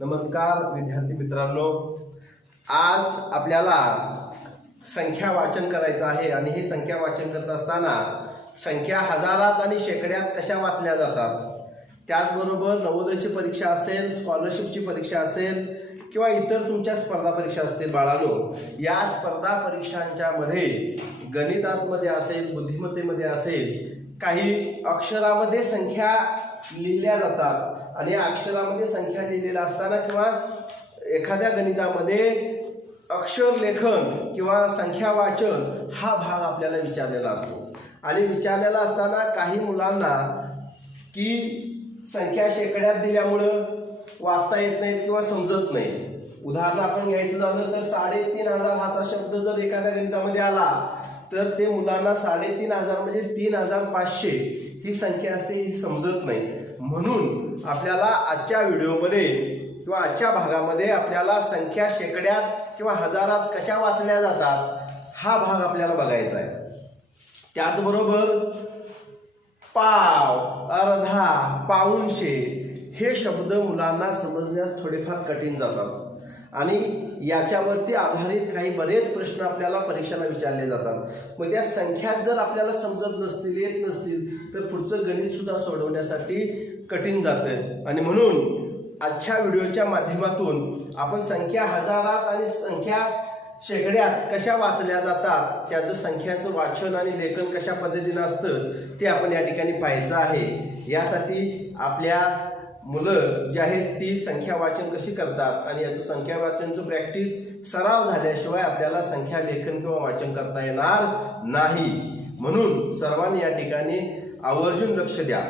नमस्कार विद्यार्थी मित्रांनो, आज आपल्याला संख्या वाचन करायचं आहे आणि हे संख्या वाचन करत असताना संख्या हजारात आणि शेकड्यात कशा वाचल्या जातात, त्याचबरोबर नवोदयची परीक्षा असेल, स्कॉलरशिपची परीक्षा असेल किंवा इतर तुमच्या स्पर्धा परीक्षा असतील बाळांनो, या स्पर्धा परीक्षांच्या मध्ये गणितामध्ये असेल, बुद्धिमत्तेमध्ये असेल, काही अक्षरामध्ये संख्या लिहिल्या जातात आणि या अक्षरामध्ये संख्या लिहिलेल्या असताना किंवा एखाद्या गणितामध्ये अक्षर लेखन किंवा संख्या वाचन हा भाग आपल्याला विचारलेला असतो आणि विचारलेला असताना काही मुलांना की संख्या शेकड्यात दिल्यामुळं वाचता येत नाहीत किंवा समजत नाही। उदाहरण आपण घ्यायचं झालं तर 3500 हा शब्द जर एखाद्या गणितामध्ये आला तर ते मुलांना 3500 म्हणजे 3500 ही संख्या असते ही समजत नाही। म्हणून आपल्याला आजच्या व्हिडिओमध्ये किंवा आजच्या भागामध्ये आपल्याला संख्या शेकड्यात किंवा हजारात कशा वाचल्या जातात हा भाग आपल्याला बघायचा आहे। त्याचबरोबर पाव, अर्धा, पाऊणशे हे शब्द मुलांना समजण्यास थोडेफार कठीण जातात आणि याच्यावरती आधारित काही बरेच प्रश्न आपल्याला परीक्षेला विचारले जातात। मग त्या संख्या जर आपल्याला समजत नसतील, येत नसतील तर पुढचं गणित सुद्धा सोडवण्यासाठी कठीण जातं आणि म्हणून आजच्या व्हिडिओच्या माध्यमातून आपण संख्या हजारात आणि संख्या शेकड्यात कशा वाचल्या जातात, त्याचं संख्याचं वाचन आणि लेखन कशा पद्धतीनं असतं ते आपण या ठिकाणी पाहायचं आहे। यासाठी आपल्या मुलं जे आहेत ती संख्या वाचन कशी करतात आणि याचं संख्या वाचनचं प्रॅक्टिस सराव झाल्याशिवाय आपल्याला संख्या लेखन किंवा वाचन करता येणार नाही। म्हणून सर्वांनी या ठिकाणी आवर्जून लक्ष द्या।